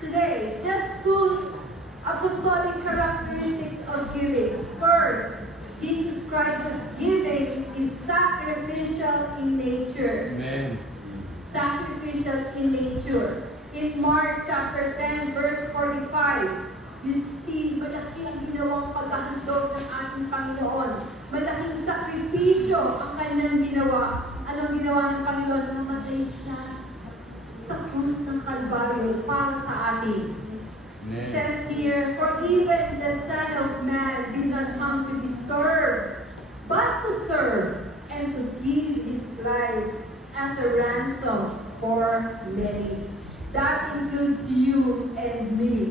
today. Just two apostolic characteristics of giving. First, Jesus Christ's giving is sacrificial in nature. Amen. Sacrificial in nature. In Mark chapter 10, verse 45, you see, malaki ang ginawang paghahandog ng ating Panginoon. Malaking sakripisyo ang kanyang ginawa. Anong ginawa ng Panginoon? Namatay siya sa krus ng Kalbaryo para sa atin. It says here, for even the Son of Man did not come to be served, but to serve and to give his life as a ransom for many. That includes you and me.